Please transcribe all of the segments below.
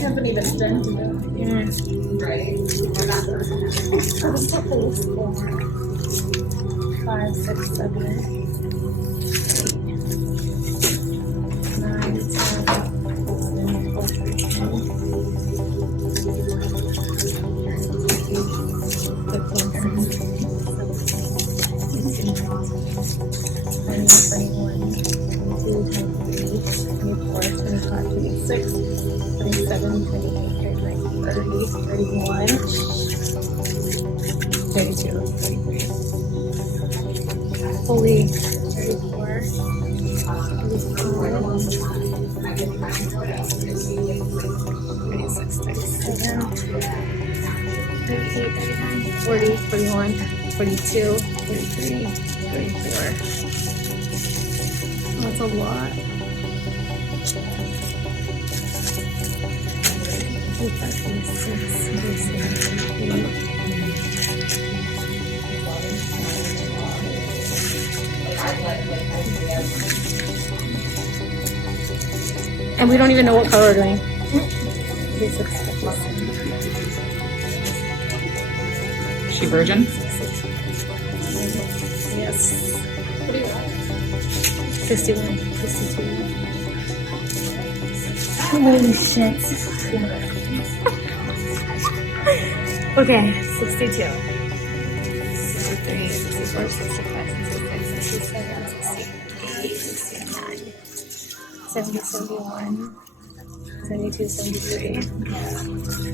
haven't even done to them. Yeah. Right. I'll just put those 4, 5, 6, 7, 8, 9, 10, 11, 12, 27, 28, 29, 30, 31, 32, 33. Holy 34, 36, 37, 38, 39, 40, 41, 42, 43, 34. That's a lot. 25, 26, 27, 28. And we don't even know what color we're doing. 36, Is she virgin? yes. 61, 62. Holy shit. Okay, 62. 63, 64, 65, 66, 67, 68, 69, 70, 71, 72, 73.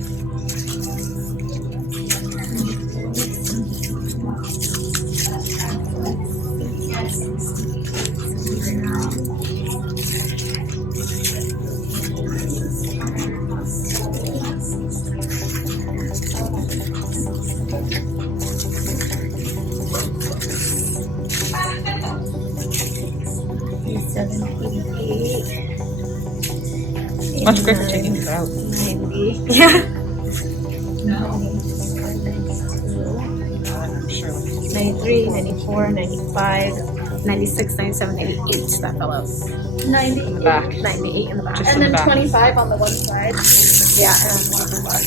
Much quicker taking these out. 90. Yeah. 93, 94, 95, 96, 97, 98. That fell out. 98. In the back. 98 in the back. Just And in then the back. 25 on the one side. Yeah, and on the back.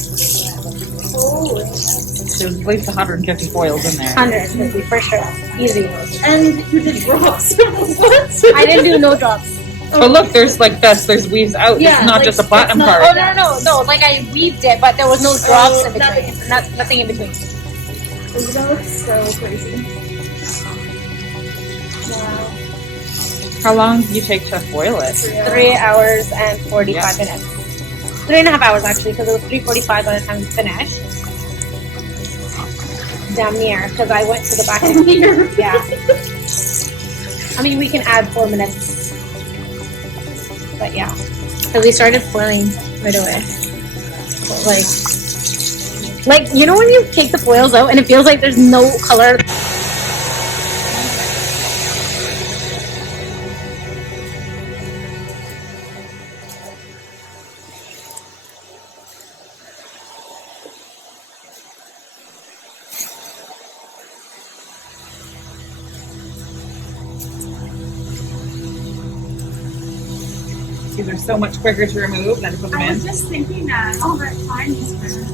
Holy. There's at least 150 foils in there. 150 for sure. Easy. And you did drops. I didn't do no drops. But look, there's like this, there's weaves out. Yeah, it's not like, just a platinum it's not- part. Oh, no. Like I weaved it, but there was no drops in nothing. between. Nothing in between. That's so crazy. Wow. How long do you take to foil it? 3 hours and 45 Yeah. minutes. 3.5 hours actually, because it was 3:45 by the time we finished. Damn near, because I went to the back. Yeah. I mean, we can add 4 minutes. But yeah. Because we started foiling right away. Like, you know when you take the foils out and it feels like there's no color? These are so much quicker to remove than to put them I was in. just thinking that. Oh, that time is better.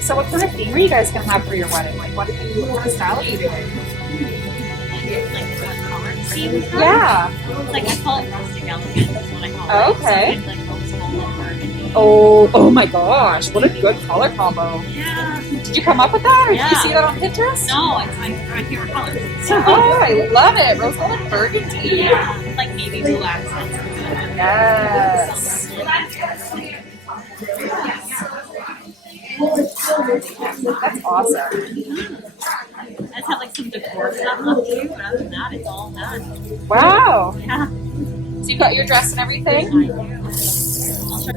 So what kind of theme are you guys gonna have for your wedding? Like what kind of style are you doing? Like theme stuff. Yeah. It's like I call it rustic elegant. That's what I call Oh, it. okay. Sometimes like rose gold and burgundy. Oh my gosh, what a good color combo. Yeah. Did you come up with that or did you Yeah. see that on Pinterest? No, it's my favorite color. Oh, I love it. Rose gold and burgundy. Yeah. It's like navy blue accents. Yes. That's awesome. I just have like some decor stuff left too, but other than that, it's all done. Wow. Yeah. So you got your dress and everything? I do. I'll try.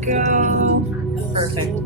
Go. Perfect.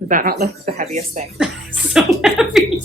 Is that not like the heaviest thing? So heavy.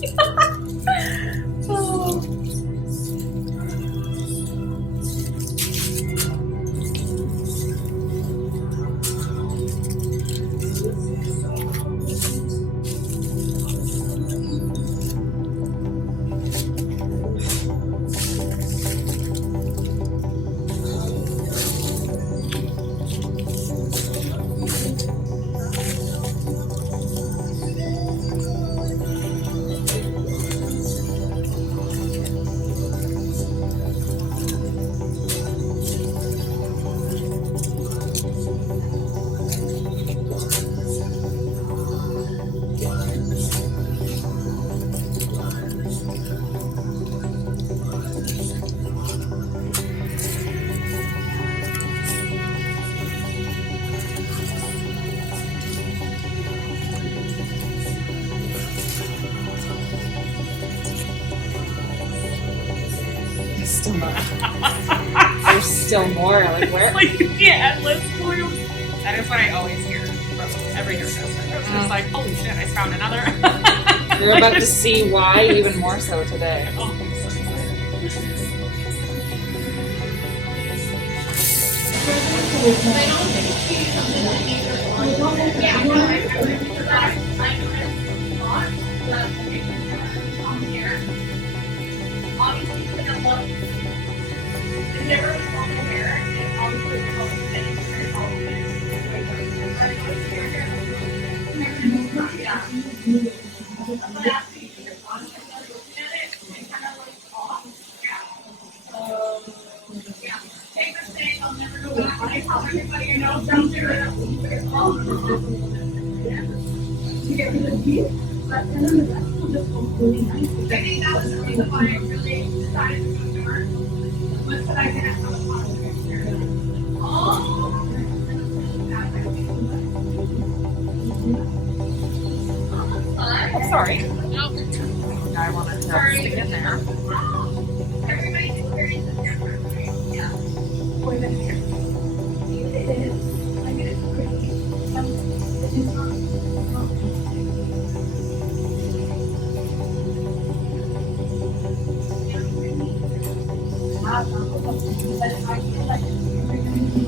Still not. There's still more. Like where? Like the endless blue. That is what I always hear from every hairdresser. It's just like, holy shit, I found another. You're about to see why even more so today. Oh, I'm so excited. Oh, sorry. I wanted to stick it in there. I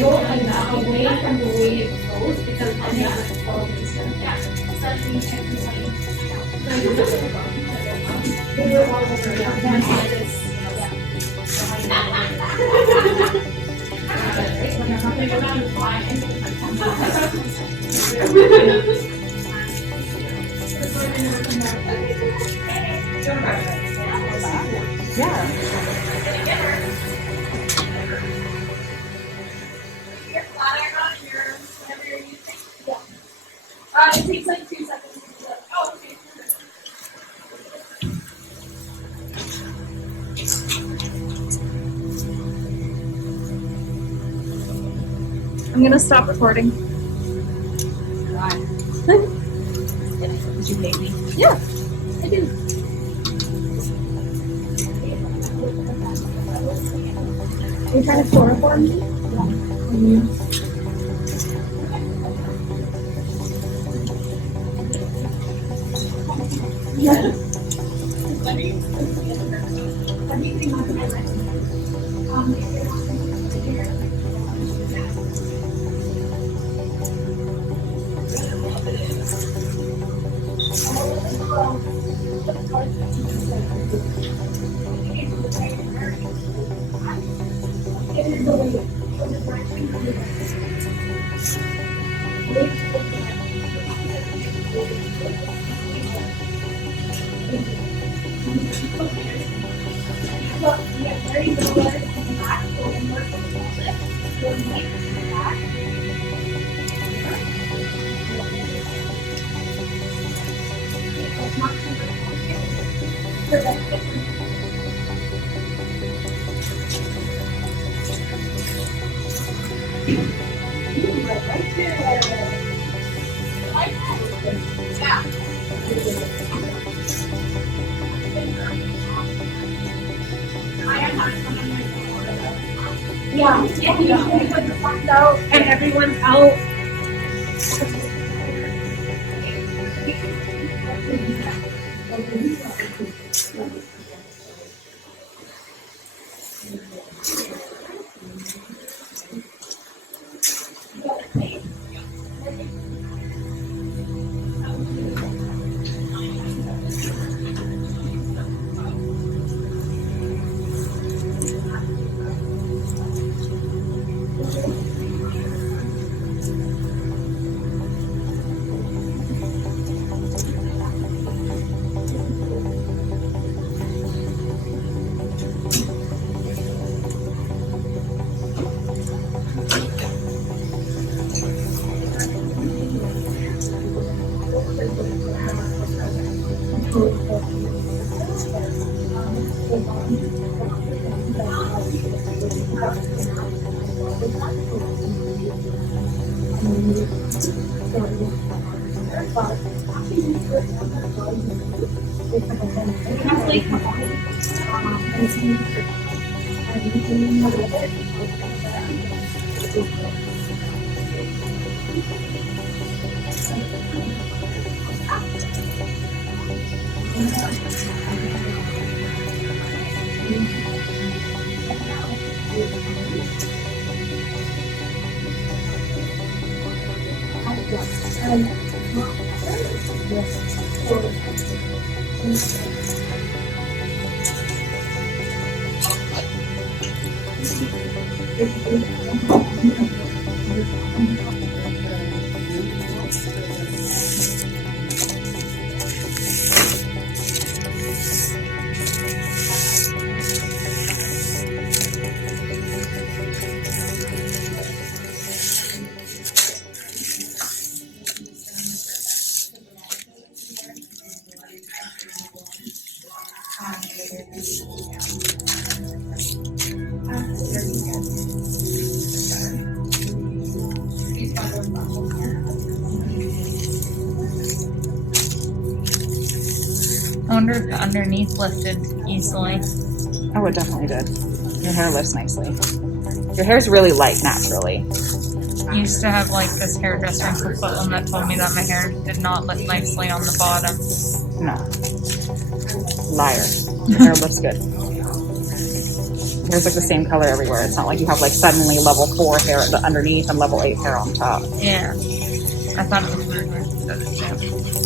go away from the way it goes because I make it flow instead of they were all over it. One side is, it takes like 2 seconds. Oh, okay. I'm gonna stop recording. Did you hate me? Yeah. I do. Are you trying to chloroform me? Yeah, and you put the funds out and everyone's out. wonder if the underneath lifted easily. Oh, it definitely did. Your hair lifts nicely. Your hair's really light naturally. I used to have like this hairdresser in Coquitlam that told me that my hair did not lift nicely on the bottom. No. Liar. Your hair looks good. Your hair's like the same color everywhere. It's not like you have like suddenly level 4 hair at the underneath and level 8 hair on top. Yeah. I thought it was weird when she said it too.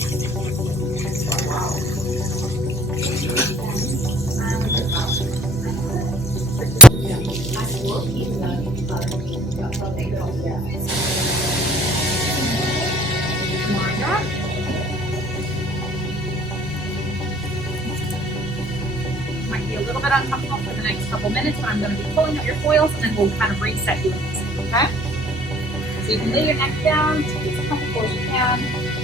Might be a little bit uncomfortable for the next couple minutes, but I'm going to be pulling out your foils and then we'll kind of reset you in this, okay? So you can lay your neck down, get as comfortable as you can.